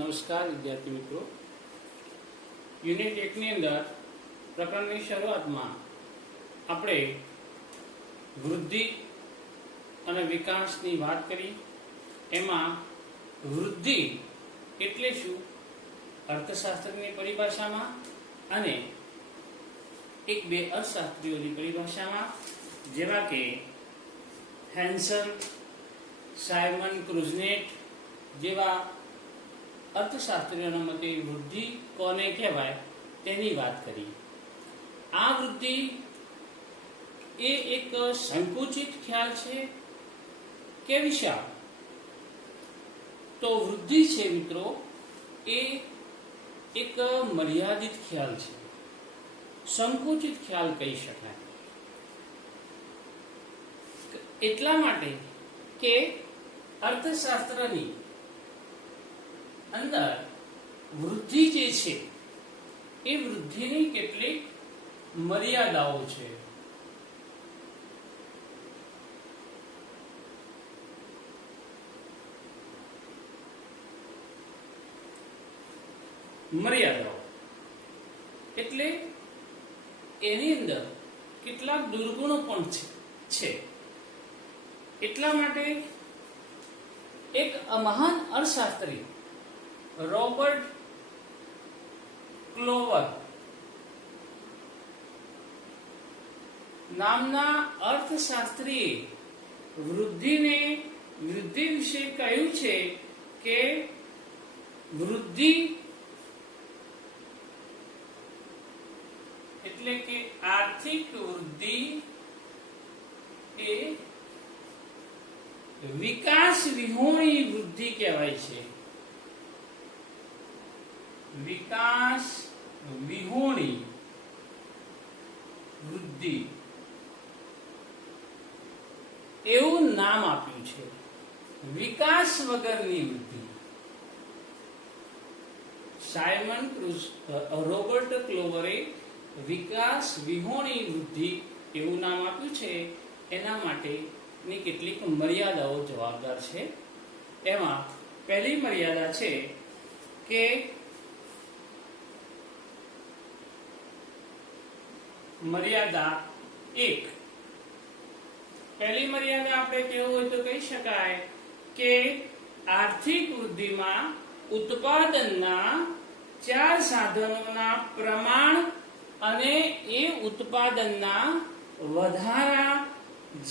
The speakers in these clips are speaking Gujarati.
નમસ્કાર વિદ્યાર્થી મિત્રો, યુનિટ 1 ની અંદર પ્રકરણની શરૂઆતમાં આપણે વૃદ્ધિ અને વિકાસની વાત કરી. એમાં વૃદ્ધિ એટલે શું અર્થશાસ્ત્રની પરિભાષામાં અને એક બે અર્થશાસ્ત્રીઓની પરિભાષામાં, જેવા કે હેન્સન, સાયમન ક્રુઝનેટ જેવા અર્થશાસ્ત્રીઓના મતે વૃદ્ધિ કોને કહેવાય તેની વાત કરી. આ વૃદ્ધિ એ એક સંકુચિત ખ્યાલ છે કે વિશાળ? તો વૃદ્ધિ છે મિત્રો એ એક મર્યાદિત ખ્યાલ છે, સંકુચિત ખ્યાલ કહી શકાય. એટલા માટે કે અર્થશાસ્ત્રની અંદર વૃદ્ધિ જે છે એ વૃદ્ધિની કેટલીક મર્યાદાઓ છે. મર્યાદાઓ એટલે એની અંદર કેટલાક દુર્ગુણો પણ છે. એટલા માટે એક મહાન અર્થશાસ્ત્રી રોબર્ટ ક્લોવર નામના અર્થશાસ્ત્રીએ વૃદ્ધિ વિશે કહ્યું છે કે વૃદ્ધિ એટલે કે આર્થિક વૃદ્ધિ એ વિકાસ વિહોણી વૃદ્ધિ કહેવાય છે. વિકાસ વિહોણી વૃદ્ધિ એવું નામ આપ્યું છે. વિકાસ વગરની વૃદ્ધિ. સાયમન રોબર્ટ ક્લોવરે વિકાસ વિહોણી વૃદ્ધિ એવું નામ આપ્યું છે. એના માટેની કેટલીક મર્યાદાઓ જવાબદાર છે. એમાં પહેલી મર્યાદા છે કે મર્યાદા 1. પહેલી મર્યાદા આપણે કહેવું હોય તો કહી શકાય કે આર્થિક વૃદ્ધિમાં ઉત્પાદનના 4 સાધનોના પ્રમાણ અને એ ઉત્પાદનના વધારા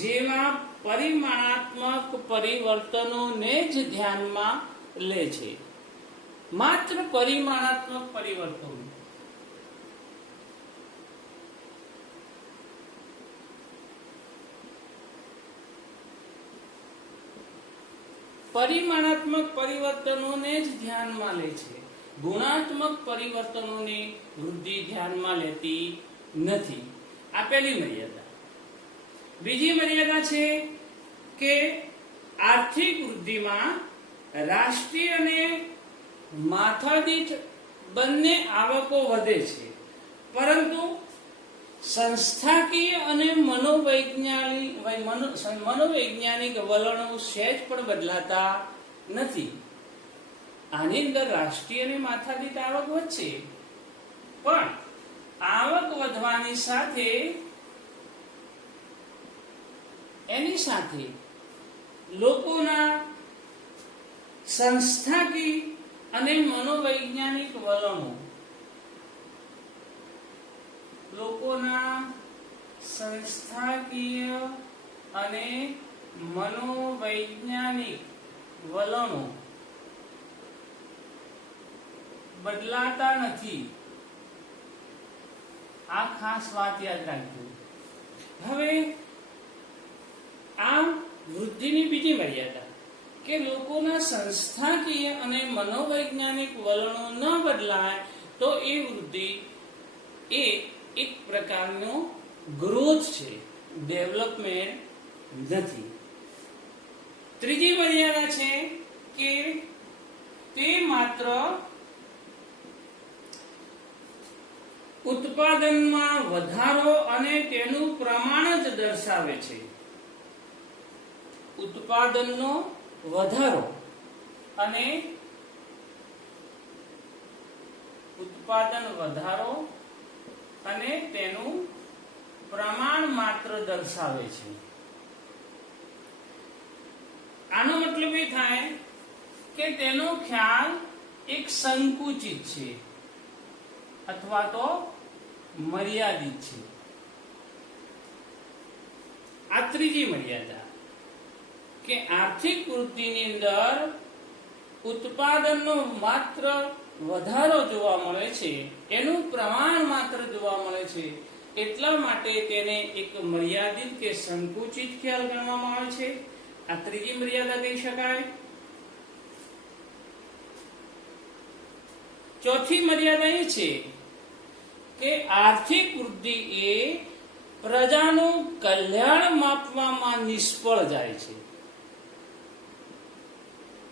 જેવા પરિમાણાત્મક પરિવર્તનોને જ ધ્યાનમાં લે છે. માત્ર પરિમાણાત્મક પરિવર્તનો. પરિમાણાત્મક પરિવર્તનોને જ ધ્યાનમાં લે છે. ગુણાત્મક પરિવર્તનોની વૃદ્ધિ ધ્યાનમાં લેતી નથી. આ પહેલી મર્યાદા. બીજી મર્યાદા છે કે આર્થિક વૃદ્ધિમાં રાષ્ટ્રીય અને માથાદીઠ બંને આવકો વધે છે, પરંતુ સંસ્થાકીય અને મનોવૈજ્ઞાનિક વલણો સહેજ પણ બદલાતા નથી. આની અંદર રાષ્ટ્રીય અને માથાદીઠ આવક વધશે, પણ આવક વધવાની સાથે એની સાથે લોકોના સંસ્થાકીય અને મનોવૈજ્ઞાનિક વલણો, લોકોના સંસ્થાકીય અને મનોવૈજ્ઞાનિક વલણો બદલાતા નથી. આ ખાસ વાત યાદ રાખજો. હવે આ વૃદ્ધિની બીજી મર્યાદા કે લોકોના સંસ્થાકીય અને મનોવૈજ્ઞાનિક વલણો ન બદલાય તો એ વૃદ્ધિ એ એક પ્રકારનો ગ્રોથ છે, ડેવલપમેન્ટ નથી. ત્રીજી મર્યાદા છે કે તે માત્ર ઉત્પાદનમાં વધારો અને તેનું પ્રમાણ જ દર્શાવે છે. ઉત્પાદનનો વધારો અને ઉત્પાદન વધારો અને તેનું પ્રમાણ માત્ર દર્શાવે છે. આનો મતલબ એ થાય કે તેનો ખ્યાલ એક સંકુચિત છે અથવા તો મર્યાદિત છે. આ ત્રીજી મર્યાદા કે આર્થિક વૃદ્ધિની અંદર ઉત્પાદનનો માત્ર વધારો જોવા મળે છે, એનું પ્રમાણ માત્ર જોવા મળે છે, એટલા માટે તેને એક મર્યાદિત કે સંકુચિત ખ્યાલ ગણવામાં આવે છે. આ ત્રીજી મર્યાદા કહી શકાય. ચોથી મર્યાદા એ છે કે આર્થિક વૃદ્ધિ એ પ્રજાનું કલ્યાણ માપવામાં નિષ્ફળ જાય છે.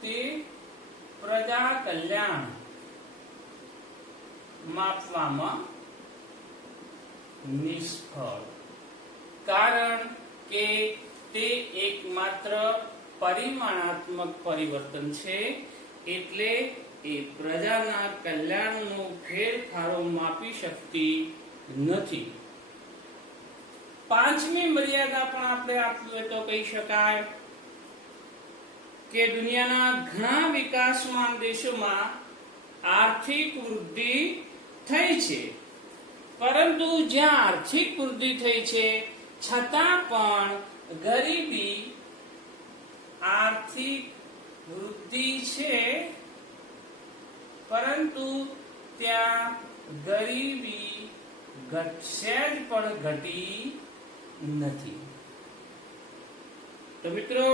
તે પ્રજા કલ્યાણ માપવામાં નિષ્ફળ, કારણ કે તે એકમાત્ર પરિમાણાત્મક પરિવર્તન છે, એટલે એ પ્રજાના કલ્યાણનો ફેરફારો માપી શકતી નથી. પાંચમી મર્યાદા પણ આપણે આપીએ તો કહી શકાય કે દુનિયાના ઘણા વિકાસમાન દેશોમાં આર્થિક વૃદ્ધિ થઈ છે, પરંતુ જ્યાં આર્થિક વૃદ્ધિ થઈ છે છતાં પણ ગરીબી આર્થિક વૃદ્ધિ છે, પરંતુ ત્યાં ગરીબી સહેજ પણ ઘટી નથી. તો મિત્રો,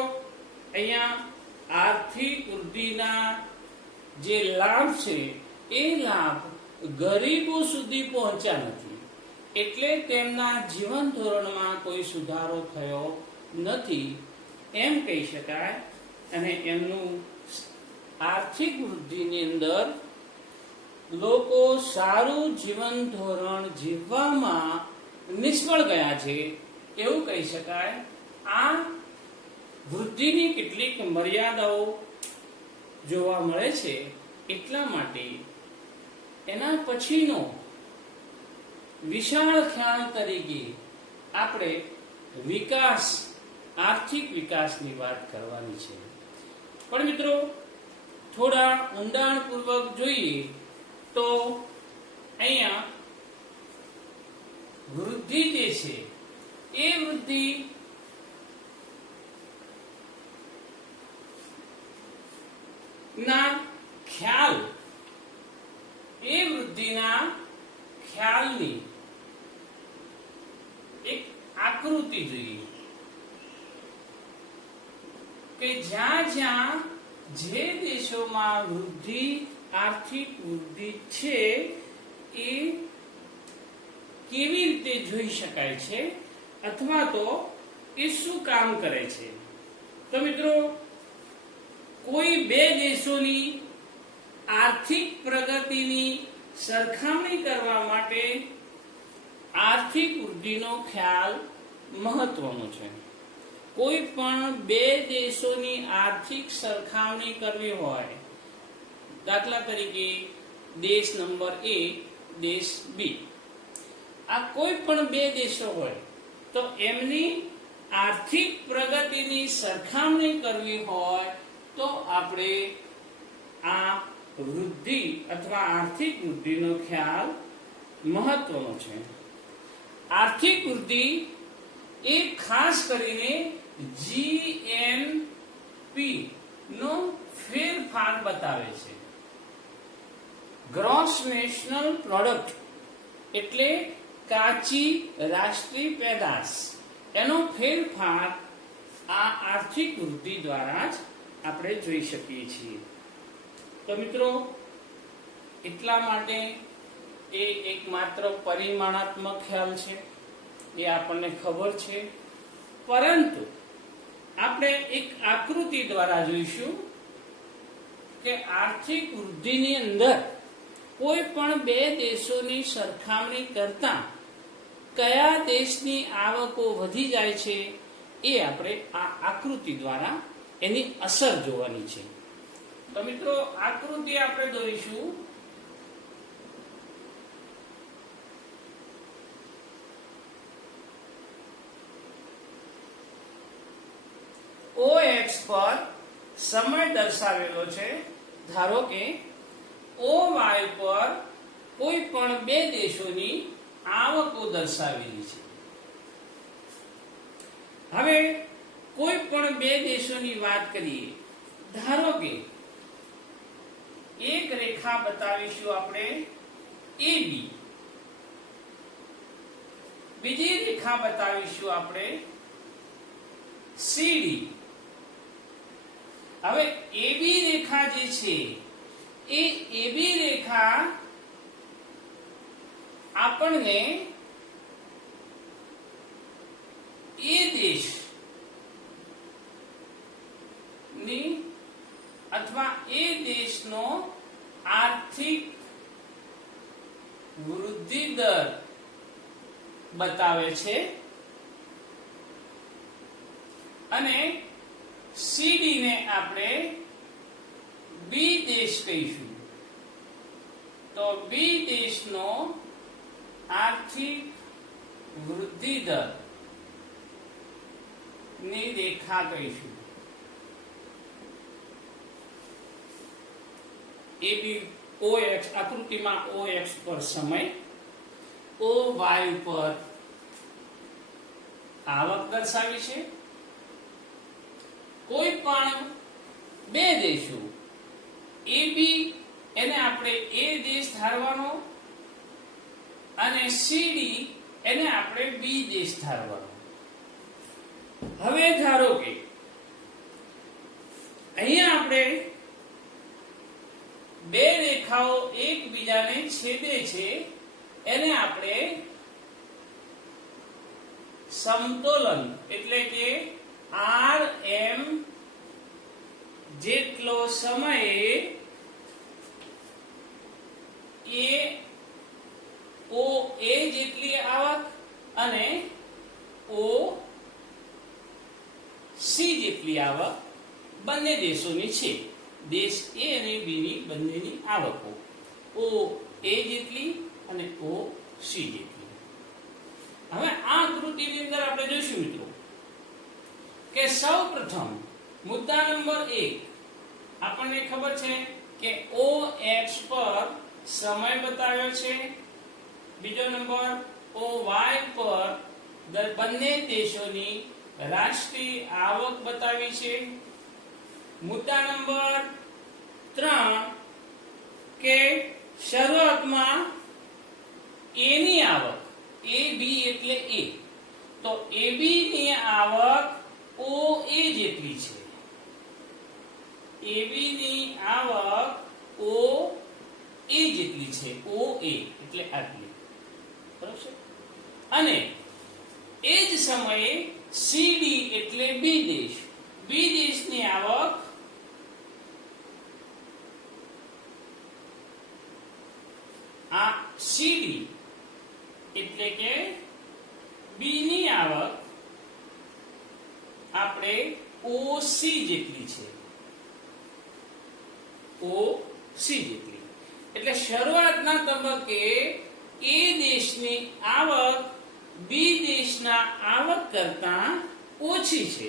અહીંયા આર્થિક વૃદ્ધિના જે લાભ છે એ લાભ ગરીબો સુધી પહોંચ્યા નથી, એટલે તેમના જીવન ધોરણમાં કોઈ સુધારો થયો નથી એમ કહી શકાય. અને એમનું આર્થિક વૃદ્ધિની અંદર લોકો સારું જીવન ધોરણ જીવવામાં નિષ્ફળ ગયા છે એવું કહી શકાય. આ વૃદ્ધિની કેટલીક મર્યાદાઓ જોવા મળે છે, એટલા માટે એના પછીનો વિશાળ ખ્યાલ તરીકે આપણે વિકાસ, આર્થિક વિકાસની વાત કરવાની છે. પણ મિત્રો, થોડા ઊંડાણપૂર્વક જોઈએ તો અહીંયા વૃદ્ધિ જે છે એ વૃદ્ધિ ના ખ્યાલ, એ વૃદ્ધિના ખ્યાલની એક આકૃતિ જોઈએ કે જ્યાં જ્યાં જે દેશોમાં વૃદ્ધિ, આર્થિક વૃદ્ધિ છે એ કેવી રીતે જોઈ શકાય છે અથવા તો એ શું કામ કરે છે. તો મિત્રો, કોઈ બે દેશોની આર્થિક પ્રગતિની સરખામણી કરવા માટે આર્થિક વૃદ્ધિનો ખ્યાલ મહત્વનો છે. કોઈ પણ બે દેશોની આર્થિક સરખામણી કરવી હોય, દાખલા તરીકે દેશ નંબર A, દેશ B, આ કોઈ પણ બે દેશો હોય તો એમની આર્થિક પ્રગતિની સરખામણી કરવી હોય તો આપણે આ વૃદ્ધિ અથવા આર્થિક વૃદ્ધિનો ખ્યાલ મહત્વનો છે. આર્થિક વૃદ્ધિ એ ખાસ કરીને GNP નો ફેરફાર બતાવે છે. ગ્રોસ નેશનલ પ્રોડક્ટ એટલે કાચી રાષ્ટ્રીય પેદાશ, એનો ફેરફાર આ આર્થિક વૃદ્ધિ દ્વારા જ આપણે જોઈ શકીએ છીએ. તો મિત્રો, એટલા માટે એ એકમાત્ર પરિમાણાત્મક ખ્યાલ છે, એ આપણને ખબર છે, પરંતુ આપણે એક આકૃતિ દ્વારા જોઈશું કે આર્થિક વૃદ્ધિની અંદર કોઈ પણ બે દેશોની સરખામણી કરતા કયા દેશની આવકો વધી જાય છે એ આપણે આ આકૃતિ દ્વારા એની અસર જોવાની છે. તો મિત્રો, આકૃતિ આપણે દોરીશું એક્સ પર સમય દર્શાવેલો છે. ધારો કે OY પર કોઈ પણ બે દેશોની આવકો દર્શાવેલી છે. હવે કોઈ પણ બે દેશોની વાત કરીએ. ધારો કે એક રેખા બતાવીશું આપણે AB, બીજી રેખા બતાવીશું આપણે CD. હવે AB રેખા જે છે એ AB રેખા આપણને એ દેશની અથવા એ દેશનો આર્થિક વૃદ્ધિ દર બતાવે છે અને CD ને આપણે બી દેશ કહીશું. તો બી દેશનો આર્થિક વૃદ્ધિ દર ની રેખા કહીશું. AB OX આકૃતિમાં OX પર સમય, OY પર આવક દર્શાવી છે. કોઈ પણ બે દેશો AB એને આપણે એ દેશ ધારવાનો અને CD એને આપણે બી દેશ ધારવાનો. હવે ધારો કે અહીંયા આપણે બે રેખાઓ એકબીજાને છેદે છે એને આપણે સમતોલન એટલે કે RM જેટલો સમયે OA જેટલી આવક અને OC જેટલી આવક બંને દેશોની છે. દેશ A અને B ની બંનેની આવકો OA જેટલી અને OC જેટલી. હવે આ આકૃતિની અંદર આપણે જોઈશું મિત્રો કે સૌપ્રથમ મુદ્દા નંબર 1 આપણને ખબર છે કે OX પર સમય બતાવ્યો છે. બીજો નંબર OY પર બંને દેશોની રાષ્ટ્રીય આવક બતાવી છે. મુદ્દા નંબર 3 કે શરૂઆતમાં A ની આવક, AB એટલે A, તો AB ની આવક OA જેટલી છે. AB ની આવક OA જેટલી છે. OA એટલે આટલી, બરાબર છે. અને એ જ સમયે CD એટલે બી દેશ, બી દેશની આવક આ CD એટલે કે બી ની આવક આપણે OC જેટલી છે. OC જેટલી એટલે શરૂઆતના તબક્કે એ દેશની આવક બી દેશના આવક કરતા ઓછી છે.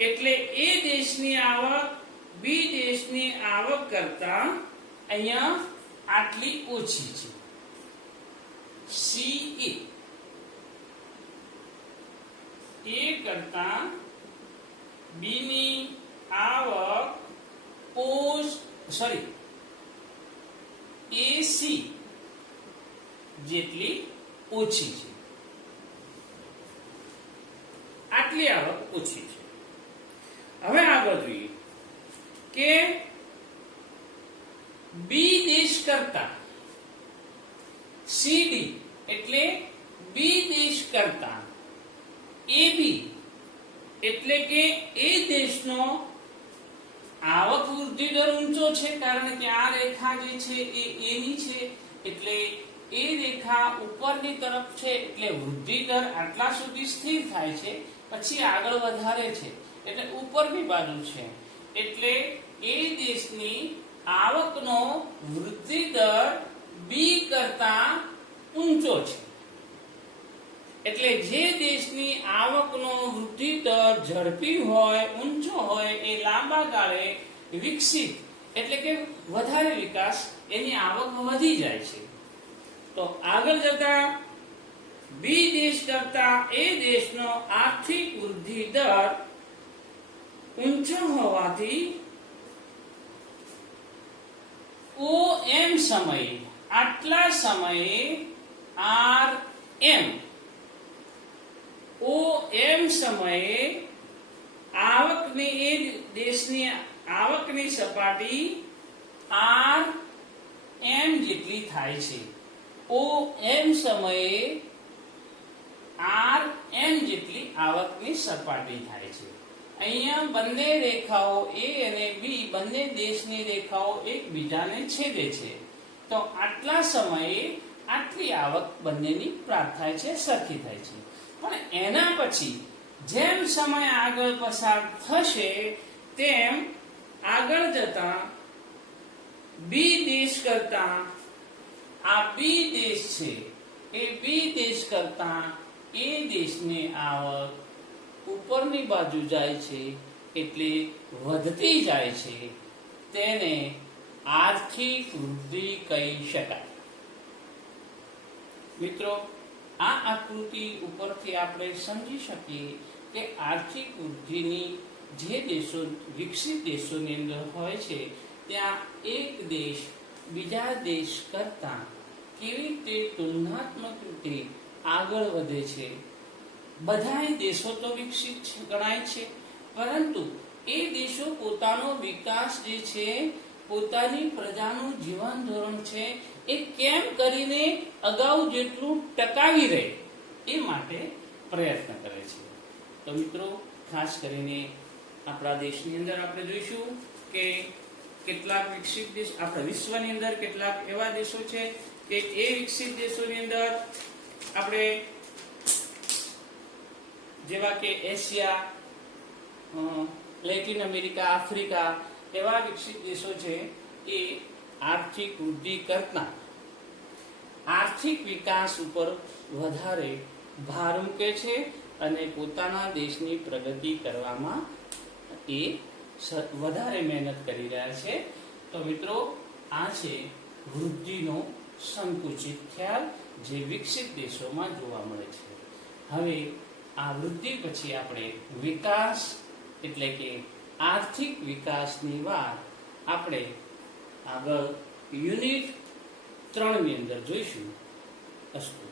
એટલે એ દેશની આવક બી દેશની આવક કરતા અહીંયા આટલી ઓછી છે. CA એ કરતા બી ની આવક AC જેટલી ઓછી છે. આટલી આવક ઓછી છે. હવે આગળ જોઈએ કે બી દેશ કરતા CD એટલે બી દેશ કરતા AB એટલે કે એ દેશનો આવક વૃદ્ધિ દર ઊંચો છે. કારણ કે આ રેખા જે છે એ A ની છે એટલે એ રેખા ઉપરની તરફ છે એટલે વૃદ્ધિ દર આટલા સુધી સ્થિર થાય છે, પછી આગળ વધારે છે એટલે ઉપરની બાજુ છે. એટલે એ દેશની આવકનો વૃદ્ધિ દર બી કરતા ઊંચો છે. એટલે જે દેશની આવકનો વૃદ્ધિ દર ઝડપી હોય, ઊંચો હોય, એ લાંબા ગાળે વિકસિત એટલે કે વધારે વિકાસ, એની આવક વધી જાય છે. તો આગળ જતા બી દેશ કરતા એ દેશનો આર્થિક વૃદ્ધિ દર ઊંચો હોવાથી OM સમયે, આટલા સમયે RM, OM સમયે આવકની, એ દેશની આવકની સપાટી RM જેટલી થાય છે. OM સમયે RM જેટલી આવકની સપાટી થાય છે. અહીંયા બંને રેખાઓ A અને B, બંને દેશની રેખાઓ એકબીજાને છેદે છે. તો આટલા સમયે આટલી આવક બંનેની પ્રાપ્ત થાય છે, સરખી થાય છે. પણ એના પછી જેમ સમય આગળ પસાર થશે તેમ આગળ જતા બી દેશ કરતા, આ બી દેશ છે, એ બી દેશ કરતા એ દેશની આવક ઉપરની બાજુ જાય છે, એટલે વધતી જાય છે. તેને આર્થિક વૃદ્ધિ કહી શકાય. મિત્રો, આ આકૃતિ ઉપરથી આપણે સમજી શકીએ કે આર્થિક વૃદ્ધિની જે દેશો, વિકસિત દેશોની અંદર હોય છે, ત્યાં એક દેશ બીજા દેશ કરતા કેવી રીતે તુલનાત્મક રીતે આગળ વધે છે. બધાય દેશો તો વિકસિત ગણાય છે, પરંતુ એ દેશો પોતાનો વિકાસ જે છે, પોતાની પ્રજાનું જીવન ધોરણ છે, એ કેમ કરીને અગાઉ જેટલું ટકાવી રહે એ માટે પ્રયત્ન કરે છે. તો મિત્રો, ખાસ કરીને આપણા દેશની અંદર આપણે જોઈશું કે કેટલાક વિકસિત દેશ, આપણા વિશ્વની અંદર કેટલાક એવા દેશો છે કે એ વિકસિત દેશોની અંદર આપણે જેવા કે એશિયા, લેટિન અમેરિકા, આફ્રિકા, એવા વિકસિત દેશો છે, એ આર્થિક વૃદ્ધિ કરતા આર્થિક વિકાસ ઉપર વધારે ભાર મૂકે છે અને પોતાના દેશની પ્રગતિ કરવામાં એ વધારે મહેનત કરી રહ્યા છે. તો મિત્રો, આ છે વૃદ્ધિનો સંકુચિત ખ્યાલ જે વિકસિત દેશોમાં જોવા મળે છે. હવે આ વૃદ્ધિ પછી આપણે વિકાસ એટલે કે આર્થિક વિકાસની વાત આપણે આગળ યુનિટ 3 ની અંદર જોઈશું. અસ્તુ.